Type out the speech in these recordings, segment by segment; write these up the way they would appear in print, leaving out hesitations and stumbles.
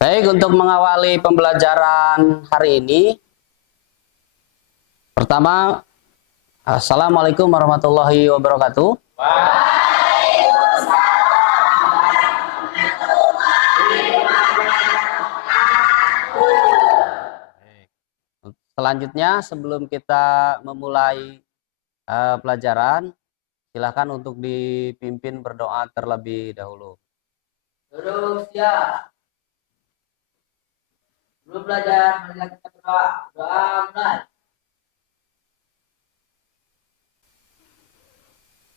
Baik, untuk mengawali pembelajaran hari ini, pertama, Assalamualaikum warahmatullahi wabarakatuh. Selanjutnya, sebelum kita memulai pelajaran, silakan untuk dipimpin berdoa terlebih dahulu. Duduk siap. Belum belajar, marilah kita berdoa. Doa mulai.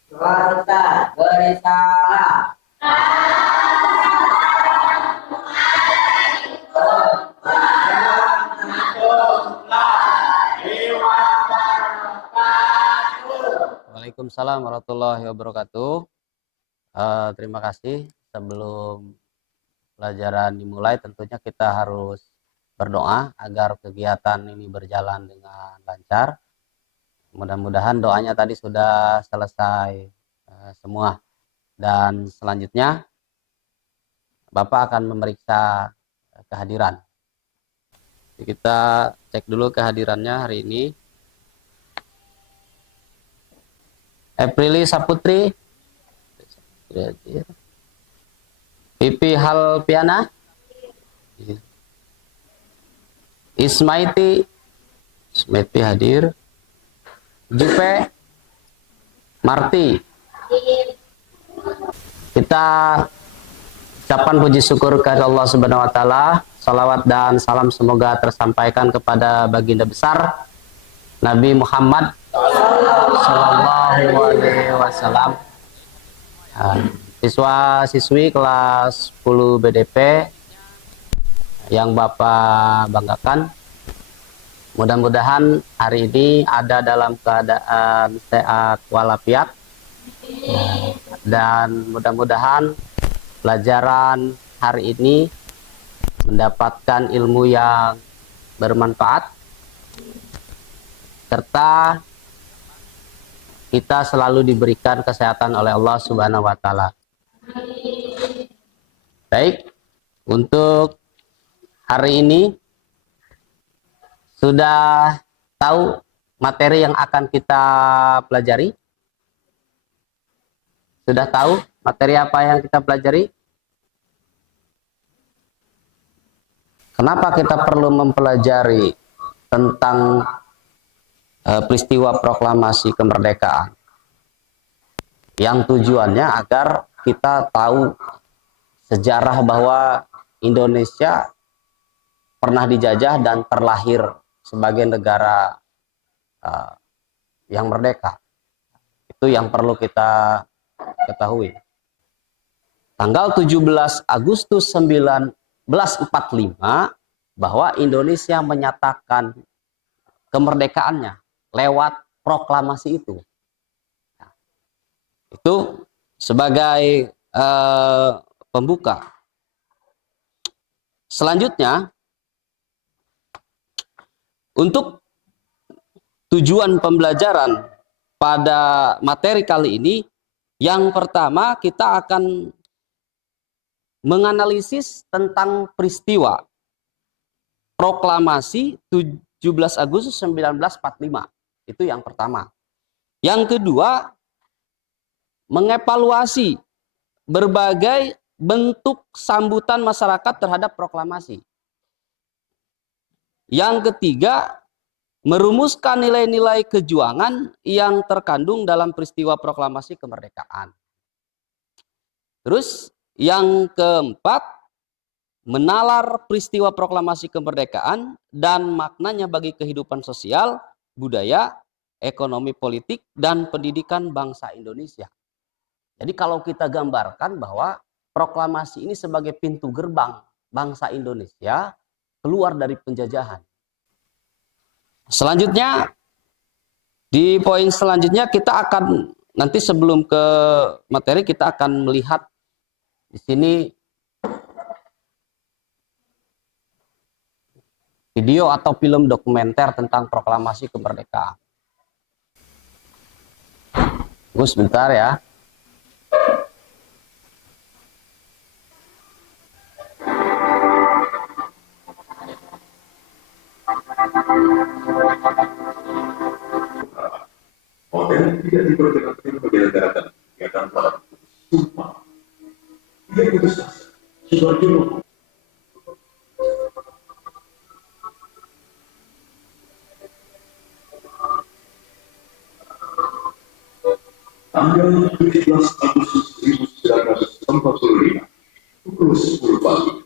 Doa kita beri salam. Waalaikumsalam warahmatullahi wabarakatuh. Terima kasih. Sebelum pelajaran dimulai, tentunya kita harus berdoa agar kegiatan ini berjalan dengan lancar. Mudah-mudahan doanya tadi sudah selesai semua. Dan selanjutnya Bapak akan memeriksa kehadiran. Jadi kita cek dulu kehadirannya hari ini. Aprili Saputri, Pipi Halpiana, Ismaiti hadir, Jupe Marti. Kita ucapkan puji syukur kepada Allah Subhanahu wa taala. Salawat dan salam semoga tersampaikan kepada baginda besar Nabi Muhammad sallallahu alaihi wasallam. Siswa-siswi kelas 10 BDP yang Bapak banggakan, mudah-mudahan hari ini ada dalam keadaan sehat walafiat, dan mudah-mudahan pelajaran hari ini mendapatkan ilmu yang bermanfaat, serta kita selalu diberikan kesehatan oleh Allah Subhanahu wa taala. Baik, untuk hari ini sudah tahu materi yang akan kita pelajari? Sudah tahu materi apa yang kita pelajari? Kenapa kita perlu mempelajari tentang peristiwa proklamasi kemerdekaan? Yang tujuannya agar kita tahu sejarah bahwa Indonesia pernah dijajah dan terlahir sebagai negara yang merdeka. Itu yang perlu kita ketahui. Tanggal 17 Agustus 1945 bahwa Indonesia menyatakan kemerdekaannya lewat proklamasi itu. Itu sebagai pembuka. Selanjutnya, untuk tujuan pembelajaran pada materi kali ini, yang pertama kita akan menganalisis tentang peristiwa proklamasi 17 Agustus 1945. Itu yang pertama. Yang kedua, mengevaluasi berbagai bentuk sambutan masyarakat terhadap proklamasi. Yang ketiga, merumuskan nilai-nilai kejuangan yang terkandung dalam peristiwa proklamasi kemerdekaan. Terus yang keempat, menalar peristiwa proklamasi kemerdekaan dan maknanya bagi kehidupan sosial, budaya, ekonomi politik, dan pendidikan bangsa Indonesia. Jadi kalau kita gambarkan bahwa proklamasi ini sebagai pintu gerbang bangsa Indonesia keluar dari penjajahan. Selanjutnya, di poin selanjutnya kita akan, nanti sebelum ke materi, kita akan melihat di sini video atau film dokumenter tentang proklamasi kemerdekaan. Tunggu sebentar ya. tidak diperkenankan menyelenggarakan kegiatan pada sumpah. Ia putus asa. Subarjono tanggal 17 Agustus 1945 pukul 10 pagi,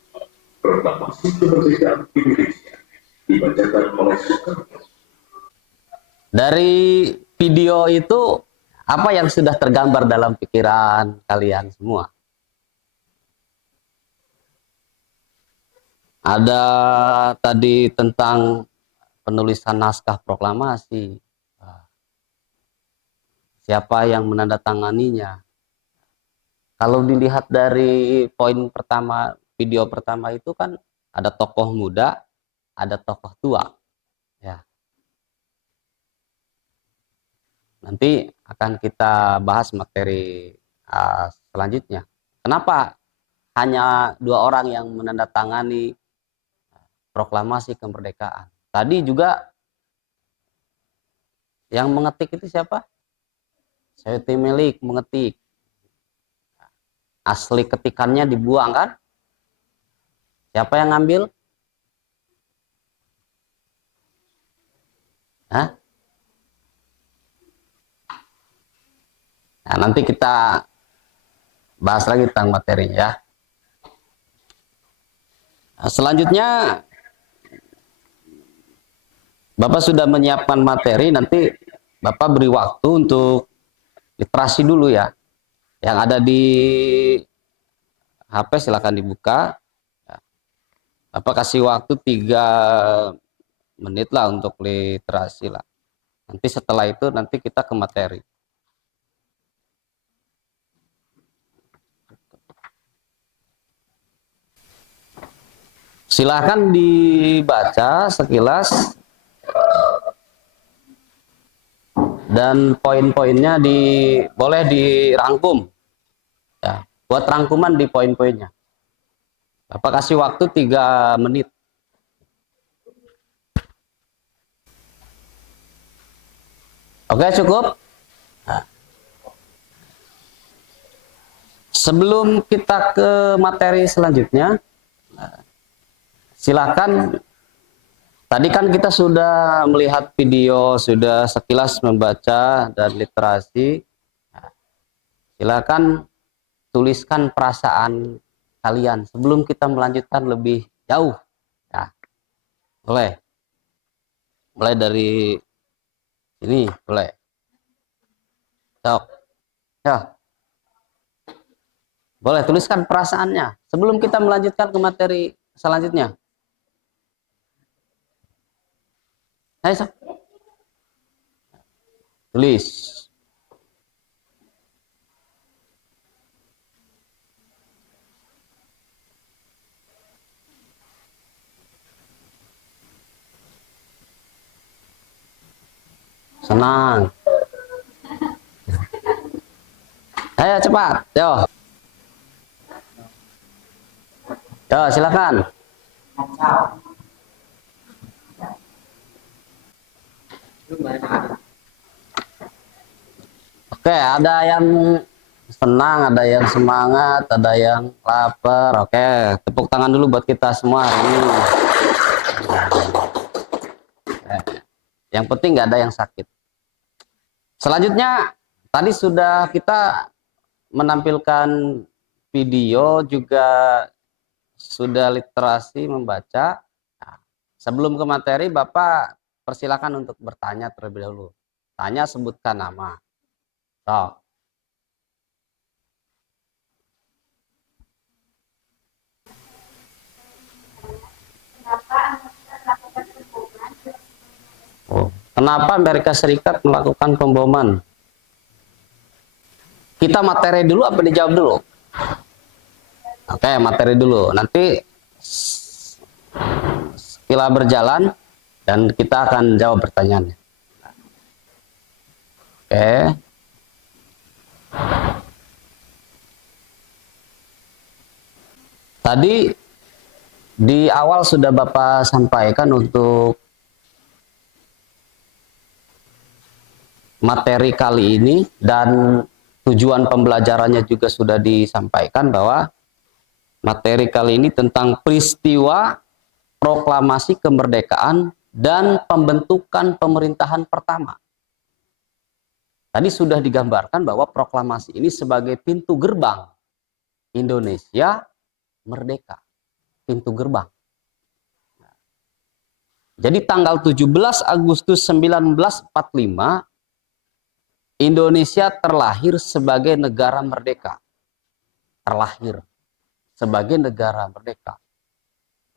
proklamasi kemerdekaan Indonesia dibacakan oleh Soekarno. Dari video itu, apa yang sudah tergambar dalam pikiran kalian semua? Ada tadi tentang penulisan naskah proklamasi. Siapa yang menandatanganinya? Kalau dilihat dari poin pertama, video pertama itu kan ada tokoh muda, ada tokoh tua. Ya. Nanti akan kita bahas materi selanjutnya. Kenapa hanya dua orang yang menandatangani proklamasi kemerdekaan? Tadi juga yang mengetik itu siapa? Sayuti Melik mengetik. Asli ketikannya dibuang kan? Siapa yang ngambil? Hah? Nah, nanti kita bahas lagi tentang materinya ya. Nah, selanjutnya Bapak sudah menyiapkan materi, nanti Bapak beri waktu untuk literasi dulu ya. Yang ada di HP silakan dibuka. Bapak kasih waktu 3 menit lah untuk literasi lah. Nanti setelah itu nanti kita ke materi. Silahkan dibaca sekilas dan poin-poinnya boleh dirangkum ya, buat rangkuman di poin-poinnya. Bapak kasih waktu 3 menit. Oke, cukup. Nah, sebelum kita ke materi selanjutnya, silakan. Tadi kan kita sudah melihat video, sudah sekilas membaca dan literasi. Silakan tuliskan perasaan kalian sebelum kita melanjutkan lebih jauh. Ya, boleh. Mulai dari ini, boleh. Sok. Ya. Boleh tuliskan perasaannya sebelum kita melanjutkan ke materi selanjutnya. Ayo, sok. Tulis. Senang. Ayo cepat, yo. Yo, silakan. Oke, ada yang senang, ada yang semangat, ada yang lapar. Oke, tepuk tangan dulu buat kita semua hari ini. Yang penting nggak ada yang sakit. Selanjutnya, tadi sudah kita menampilkan video, juga sudah literasi membaca. Nah, sebelum ke materi, Bapak persilakan untuk bertanya terlebih dahulu. Tanya, sebutkan nama. So. Kenapa Amerika Serikat melakukan pemboman? Kita materi dulu apa dijawab dulu? Oke, materi dulu. Nanti setelah berjalan dan kita akan jawab pertanyaannya. Oke. Tadi di awal sudah Bapak sampaikan untuk materi kali ini dan tujuan pembelajarannya juga sudah disampaikan bahwa materi kali ini tentang peristiwa proklamasi kemerdekaan dan pembentukan pemerintahan pertama. Tadi sudah digambarkan bahwa proklamasi ini sebagai pintu gerbang Indonesia merdeka. Pintu gerbang. Jadi tanggal 17 Agustus 1945 Indonesia terlahir sebagai negara merdeka. Terlahir sebagai negara merdeka.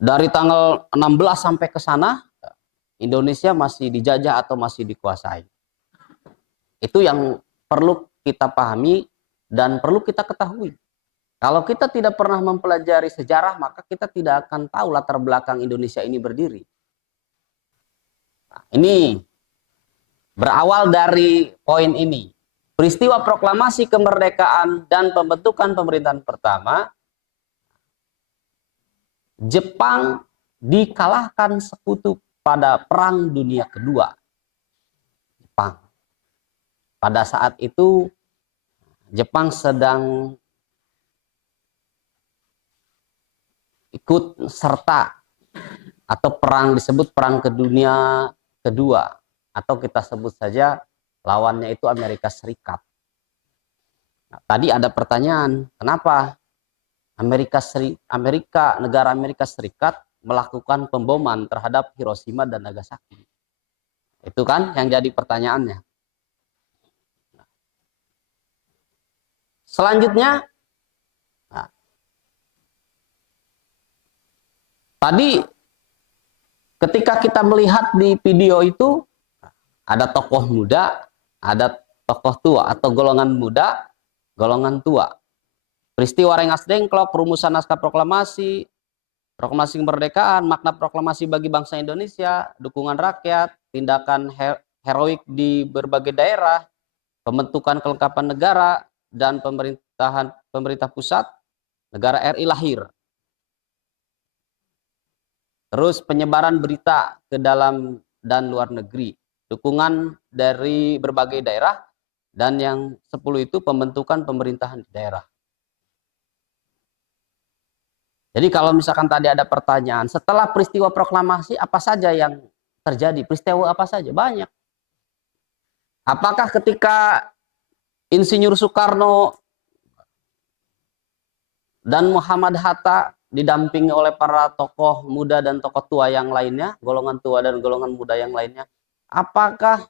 Dari tanggal 16 sampai ke sana Indonesia masih dijajah atau masih dikuasai. Itu yang perlu kita pahami dan perlu kita ketahui. Kalau kita tidak pernah mempelajari sejarah, maka kita tidak akan tahu latar belakang Indonesia ini berdiri. Nah, ini berawal dari poin ini. Peristiwa proklamasi kemerdekaan dan pembentukan pemerintahan pertama, Jepang dikalahkan sekutu pada Perang Dunia Kedua. Jepang. Pada saat itu, Jepang sedang ikut serta atau perang disebut Perang Dunia Kedua atau kita sebut saja lawannya itu Amerika Serikat. Nah, tadi ada pertanyaan, kenapa negara Amerika Serikat melakukan pemboman terhadap Hiroshima dan Nagasaki? Itu kan yang jadi pertanyaannya. Selanjutnya, tadi ketika kita melihat di video itu ada tokoh muda, ada tokoh tua atau golongan muda, golongan tua. Peristiwa Rengas Dengklok, rumusan naskah proklamasi, proklamasi kemerdekaan, makna proklamasi bagi bangsa Indonesia, dukungan rakyat, tindakan heroik di berbagai daerah, pembentukan kelengkapan negara dan pemerintah pusat, negara RI lahir. Terus penyebaran berita ke dalam dan luar negeri, dukungan dari berbagai daerah, dan yang 10 itu pembentukan pemerintahan di daerah. Jadi kalau misalkan tadi ada pertanyaan, setelah peristiwa proklamasi apa saja yang terjadi? Peristiwa apa saja? Banyak. Apakah ketika Insinyur Soekarno dan Muhammad Hatta didampingi oleh para tokoh muda dan tokoh tua yang lainnya, golongan tua dan golongan muda yang lainnya, apakah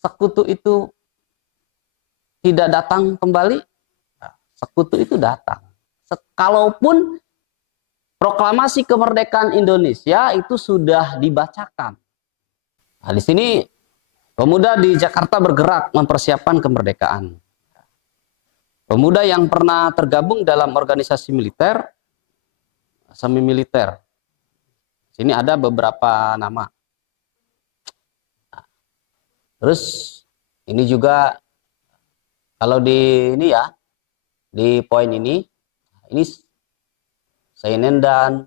sekutu itu tidak datang kembali? Sekutu itu datang. Kalaupun proklamasi kemerdekaan Indonesia itu sudah dibacakan. Nah, di sini pemuda di Jakarta bergerak mempersiapkan kemerdekaan. Pemuda yang pernah tergabung dalam organisasi militer, semi militer. Sini ada beberapa nama. Terus ini juga kalau di ini ya, di poin ini Sainendan,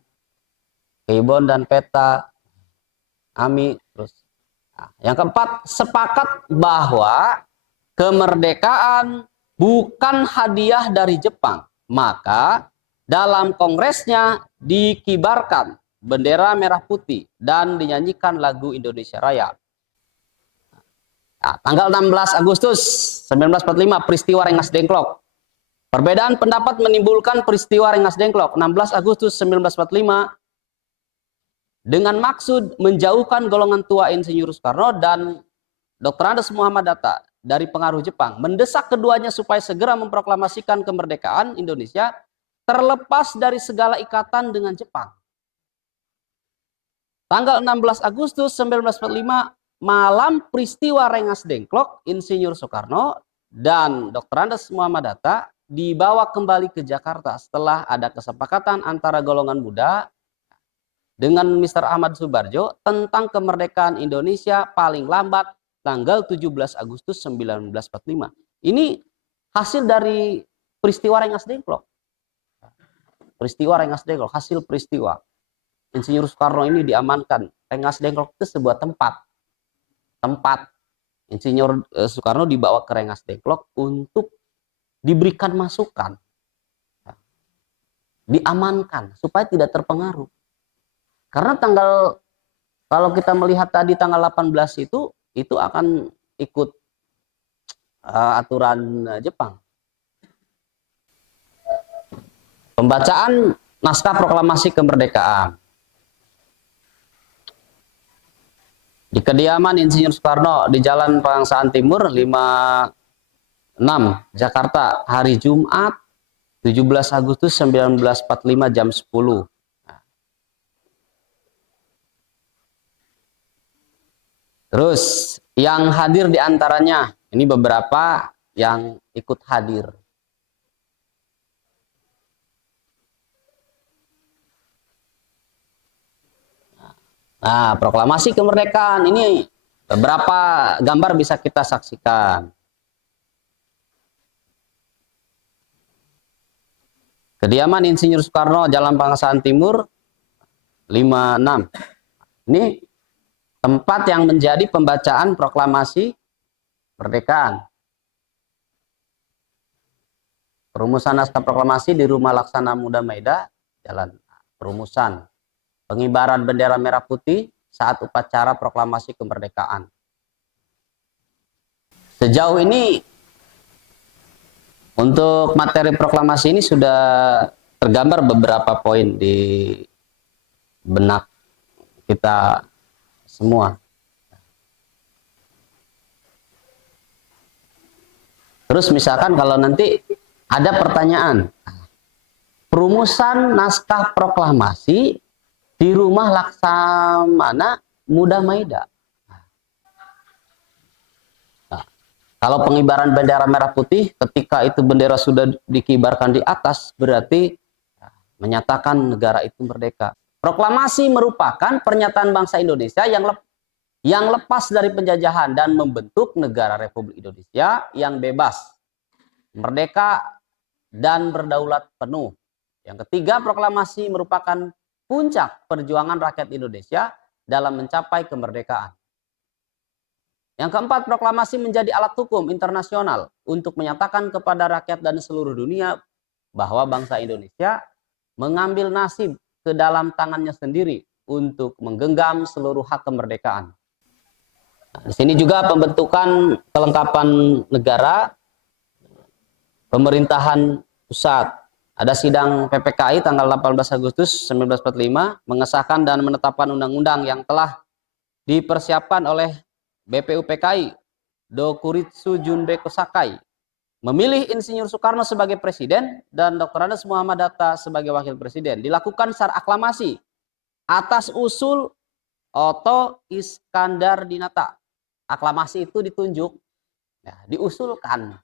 Keibon dan Peta, Ami, terus. Nah, yang keempat, sepakat bahwa kemerdekaan bukan hadiah dari Jepang, maka dalam kongresnya dikibarkan bendera merah putih dan dinyanyikan lagu Indonesia Raya. Nah, tanggal 16 Agustus 1945 peristiwa Rengas Dengklok. Perbedaan pendapat menimbulkan peristiwa Rengas Dengklok 16 Agustus 1945 dengan maksud menjauhkan golongan tua Insinyur Soekarno dan Dr. Andes Muhammad Hatta dari pengaruh Jepang, mendesak keduanya supaya segera memproklamasikan kemerdekaan Indonesia terlepas dari segala ikatan dengan Jepang. Tanggal 16 Agustus 1945 malam peristiwa Rengas Dengklok, Insinyur Soekarno dan Dr. Andes Muhammad Hatta dibawa kembali ke Jakarta setelah ada kesepakatan antara golongan muda dengan Mr. Ahmad Subarjo tentang kemerdekaan Indonesia paling lambat tanggal 17 Agustus 1945. Ini hasil dari peristiwa Rengas Dengklok. Peristiwa Rengas Dengklok, hasil peristiwa. Insinyur Soekarno ini diamankan. Rengas Dengklok itu sebuah tempat. tempat Insinyur Soekarno dibawa ke Rengas Dengklok untuk diberikan masukan, diamankan supaya tidak terpengaruh. Karena kalau kita melihat tadi tanggal 18 itu akan ikut aturan Jepang. Pembacaan naskah proklamasi kemerdekaan di kediaman Insinyur Soekarno di Jalan Pegangsaan Timur 56 Jakarta, hari Jumat 17 Agustus 1945 jam 10. Terus yang hadir di antaranya, ini beberapa yang ikut hadir. Nah, proklamasi kemerdekaan ini beberapa gambar bisa kita saksikan. Kediaman Insinyur Soekarno, Jalan Pegangsaan Timur 56. Ini tempat yang menjadi pembacaan proklamasi kemerdekaan. Perumusan naskah proklamasi di Rumah Laksana Muda Maida, Jalan Perumusan. Pengibaran bendera merah putih saat upacara proklamasi kemerdekaan. Sejauh ini untuk materi proklamasi ini sudah tergambar beberapa poin di benak kita semua. Terus misalkan kalau nanti ada pertanyaan, perumusan naskah proklamasi di Rumah Laksamana Muda Maida. Nah, kalau pengibaran bendera merah putih, ketika itu bendera sudah dikibarkan di atas, berarti menyatakan negara itu merdeka. Proklamasi merupakan pernyataan bangsa Indonesia yang lepas dari penjajahan dan membentuk negara Republik Indonesia yang bebas, merdeka, dan berdaulat penuh. Yang ketiga, proklamasi merupakan puncak perjuangan rakyat Indonesia dalam mencapai kemerdekaan. Yang keempat, proklamasi menjadi alat hukum internasional untuk menyatakan kepada rakyat dan seluruh dunia bahwa bangsa Indonesia mengambil nasib ke dalam tangannya sendiri untuk menggenggam seluruh hak kemerdekaan. Nah, di sini juga pembentukan kelengkapan negara, pemerintahan pusat. Ada sidang PPKI tanggal 18 Agustus 1945 mengesahkan dan menetapkan undang-undang yang telah dipersiapkan oleh BPUPKI Dokuritsu Junbeko Sakai, memilih Insinyur Soekarno sebagai presiden dan Dr. Andes Muhammad Hatta sebagai wakil presiden. Dilakukan secara aklamasi atas usul Otto Iskandar Dinata. Aklamasi itu ditunjuk, ya, diusulkan.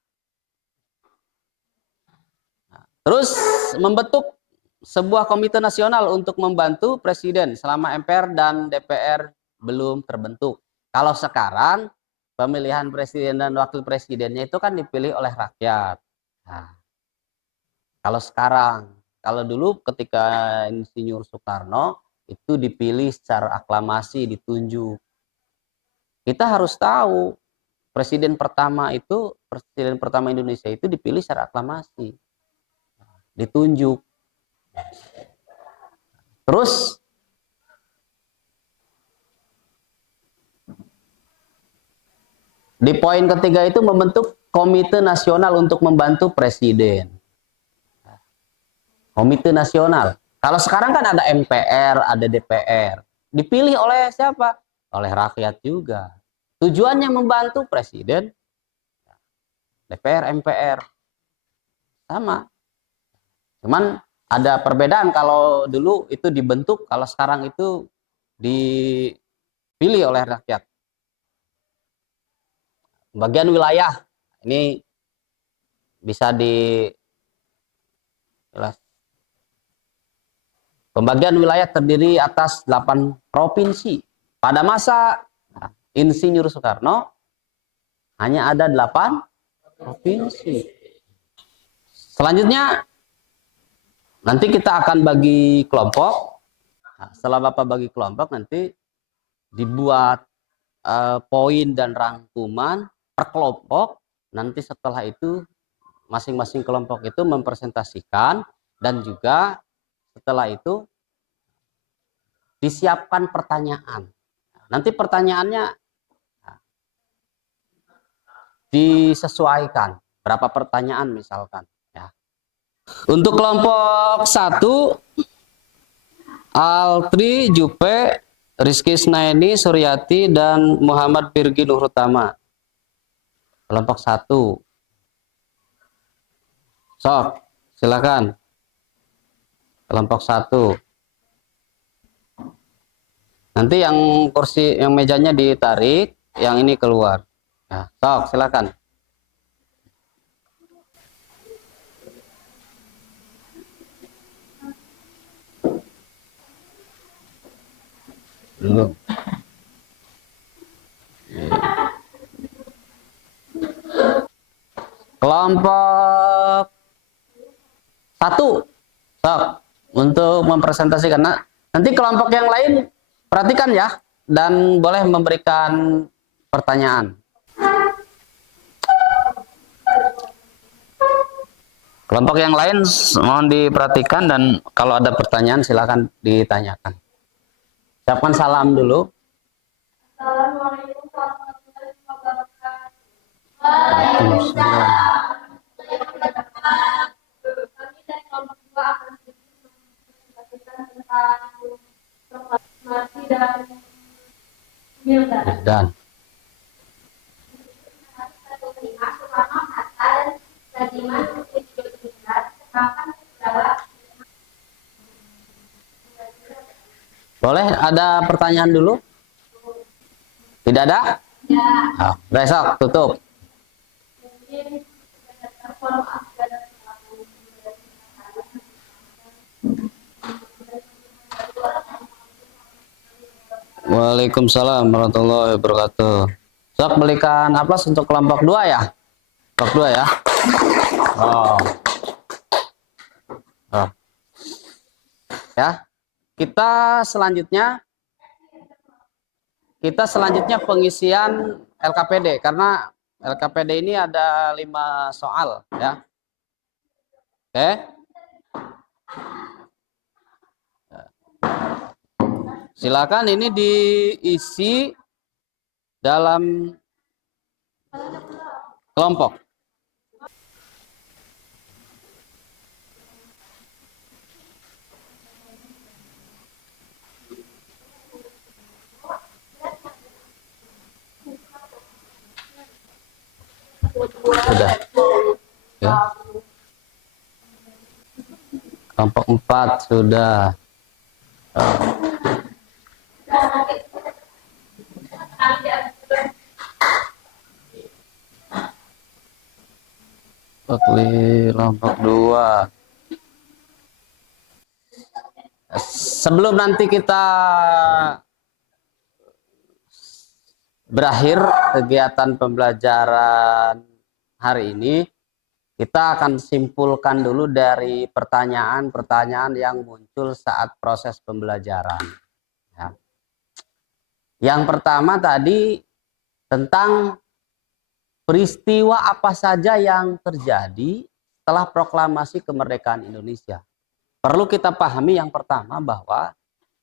Terus membentuk sebuah komite nasional untuk membantu presiden selama MPR dan DPR belum terbentuk. Kalau sekarang pemilihan presiden dan wakil presidennya itu kan dipilih oleh rakyat. Nah, kalau sekarang, kalau dulu ketika Insinyur Soekarno itu dipilih secara aklamasi, ditunjuk. Kita harus tahu presiden pertama Indonesia itu dipilih secara aklamasi, ditunjuk. Terus di poin ketiga itu membentuk komite nasional untuk membantu presiden. Komite nasional. Kalau sekarang kan ada MPR, ada DPR. Dipilih oleh siapa? Oleh rakyat juga. Tujuannya membantu presiden. DPR, MPR. Sama. Cuman ada perbedaan, kalau dulu itu dibentuk, kalau sekarang itu dipilih oleh rakyat. Bagian wilayah ini bisa pembagian wilayah terdiri atas 8 provinsi. Pada masa Insinyur Soekarno hanya ada 8 provinsi. Selanjutnya nanti kita akan bagi kelompok. Nah, setelah Bapak bagi kelompok, nanti dibuat poin dan rangkuman per kelompok. Nanti setelah itu masing-masing kelompok itu mempresentasikan, dan juga setelah itu disiapkan pertanyaan. Nanti pertanyaannya disesuaikan, berapa pertanyaan misalkan ya. Untuk kelompok 1, Altri, Jupe, Rizky Snaini, Suryati, dan Muhammad Virgi Nurutama. Kelompok 1. Sok, silakan. Kelompok 1. Nanti yang kursi, yang mejanya ditarik, yang ini keluar. Nah, sok, silakan. Belum. Kelompok 1, sok, untuk mempresentasikan. Nanti kelompok yang lain perhatikan ya, dan boleh memberikan pertanyaan. Kelompok yang lain mohon diperhatikan, dan kalau ada pertanyaan silakan ditanyakan. Siapkan salam dulu. Assalamualaikum warahmatullahi wabarakatuh. Waalaikumsalam. Kami dari kelompok 2 akan sedikit mempresentasikan tentang proklamasi dan Mildan. Dan Soekarno-Hatta dan Sudirman untuk sedangkan adalah boleh ada pertanyaan dulu? Tidak ada? ya Oh, besok tutup. mungkin formal dan Waalaikumsalam warahmatullahi wabarakatuh. Sok, belikan aplaus untuk kelompok 2 ya. Kelompok 2 ya. Oh. Oh. Ya. Kita selanjutnya pengisian LKPD, karena LKPD ini ada 5 soal ya. Oke. Silakan ini diisi dalam kelompok. Sudah. Ya. Kelompok 4 sudah. Kelompok 2. Sebelum nanti kita berakhir kegiatan pembelajaran hari ini, kita akan simpulkan dulu dari pertanyaan-pertanyaan yang muncul saat proses pembelajaran. Ya. Yang pertama tadi tentang peristiwa apa saja yang terjadi setelah proklamasi kemerdekaan Indonesia. Perlu kita pahami yang pertama bahwa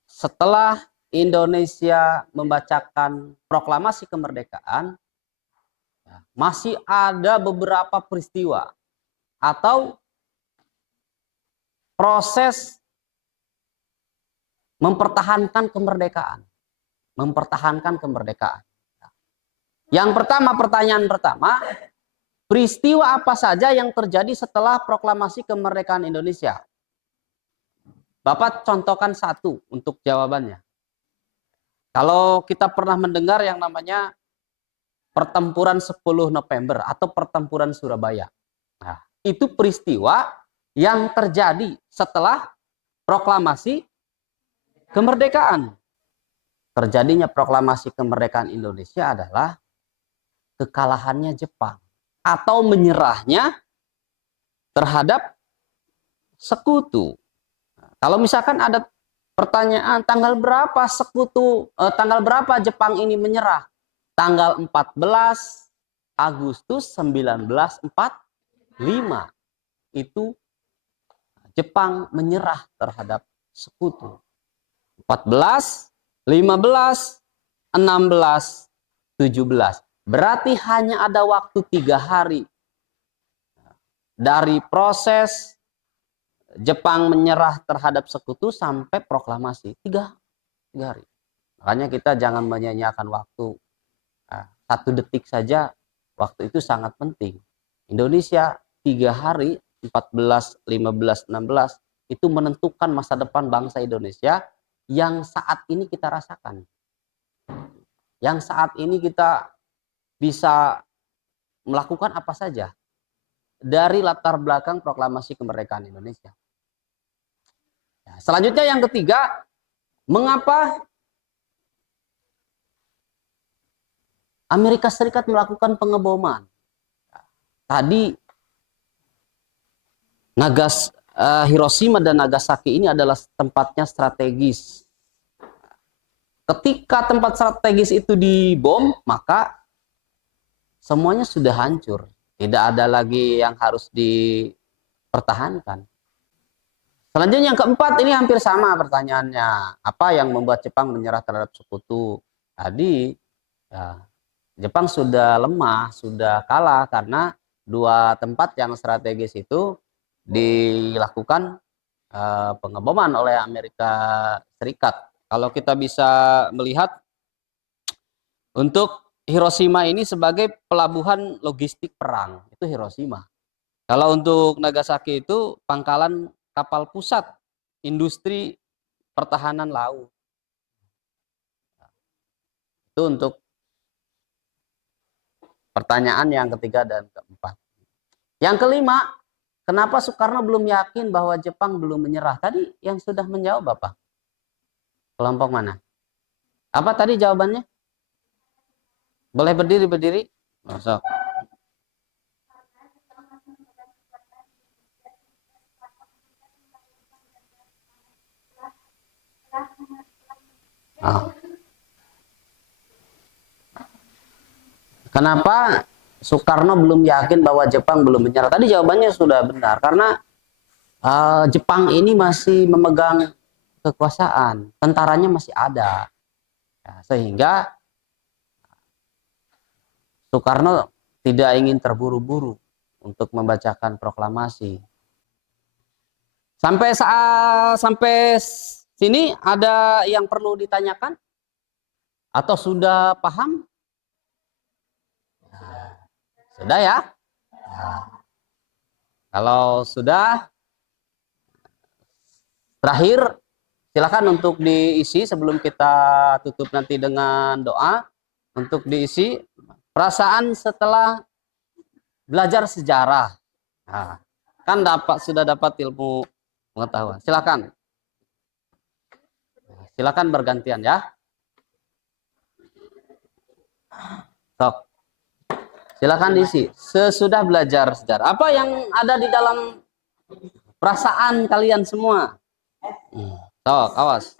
setelah Indonesia membacakan proklamasi kemerdekaan, masih ada beberapa peristiwa atau proses mempertahankan kemerdekaan. Yang pertama, pertanyaan pertama, peristiwa apa saja yang terjadi setelah proklamasi kemerdekaan Indonesia? Bapak contohkan satu untuk jawabannya. Kalau kita pernah mendengar yang namanya pertempuran 10 November atau pertempuran Surabaya. Nah, itu peristiwa yang terjadi setelah proklamasi kemerdekaan. Terjadinya proklamasi kemerdekaan Indonesia adalah kekalahannya Jepang atau menyerahnya terhadap sekutu. Kalau misalkan ada pertanyaan tanggal berapa tanggal berapa Jepang ini menyerah? tanggal 14 Agustus 1945 itu Jepang menyerah terhadap sekutu. 14, 15, 16, 17. Berarti hanya ada waktu 3 hari dari proses Jepang menyerah terhadap sekutu sampai proklamasi. 3 hari. Makanya kita jangan menyia-nyiakan waktu. 1 detik saja, waktu itu sangat penting. Indonesia 3 hari, 14, 15, 16, itu menentukan masa depan bangsa Indonesia yang saat ini kita rasakan. Yang saat ini kita bisa melakukan apa saja dari latar belakang proklamasi kemerdekaan Indonesia. Selanjutnya yang ketiga, mengapa Amerika Serikat melakukan pengeboman? Tadi Hiroshima dan Nagasaki ini adalah tempatnya strategis. Ketika tempat strategis itu dibom, maka semuanya sudah hancur. Tidak ada lagi yang harus dipertahankan. Selanjutnya yang keempat, ini hampir sama pertanyaannya. Apa yang membuat Jepang menyerah terhadap sekutu? Tadi ya, Jepang sudah lemah, sudah kalah karena 2 tempat yang strategis itu dilakukan pengeboman oleh Amerika Serikat. Kalau kita bisa melihat untuk Hiroshima ini sebagai pelabuhan logistik perang, itu Hiroshima. Kalau untuk Nagasaki itu pangkalan kapal pusat industri pertahanan laut. Itu untuk pertanyaan yang ketiga dan keempat. Yang kelima, kenapa Soekarno belum yakin bahwa Jepang belum menyerah? Tadi yang sudah menjawab Bapak. Kelompok mana? Apa tadi jawabannya? Boleh berdiri? Masuk. Kenapa Soekarno belum yakin bahwa Jepang belum menyerah? Tadi jawabannya sudah benar, karena Jepang ini masih memegang kekuasaan, tentaranya masih ada, ya, sehingga Soekarno tidak ingin terburu-buru untuk membacakan proklamasi. Sampai sini ada yang perlu ditanyakan atau sudah paham? Sudah ya? Kalau sudah, terakhir silakan untuk diisi sebelum kita tutup nanti dengan doa. Untuk diisi perasaan setelah belajar sejarah. Nah, kan sudah dapat ilmu pengetahuan. Silakan bergantian ya. Sok. Silakan diisi. Sesudah belajar sejarah, apa yang ada di dalam perasaan kalian semua? Sok, awas.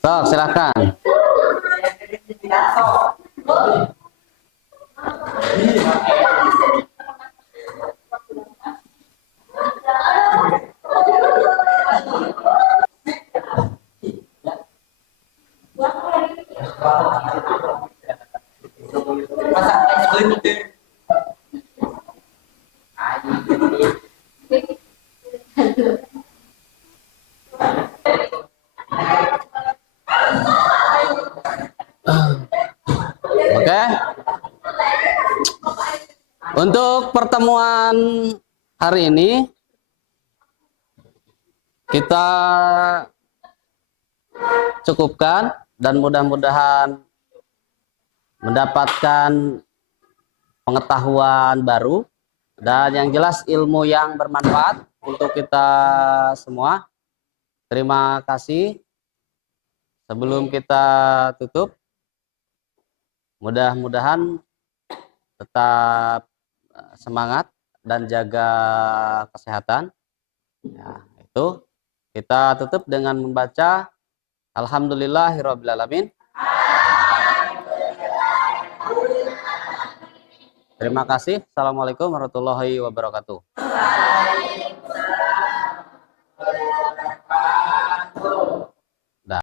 Sok, silakan. Oke. Untuk pertemuan hari ini kita cukupkan dan mudah-mudahan mendapatkan pengetahuan baru dan yang jelas ilmu yang bermanfaat untuk kita semua. Terima kasih. Sebelum kita tutup, mudah-mudahan tetap semangat dan jaga kesehatan. Ya, itu kita tutup dengan membaca Alhamdulillahirrabbilalamin. Terima kasih. Assalamualaikum warahmatullahi wabarakatuh.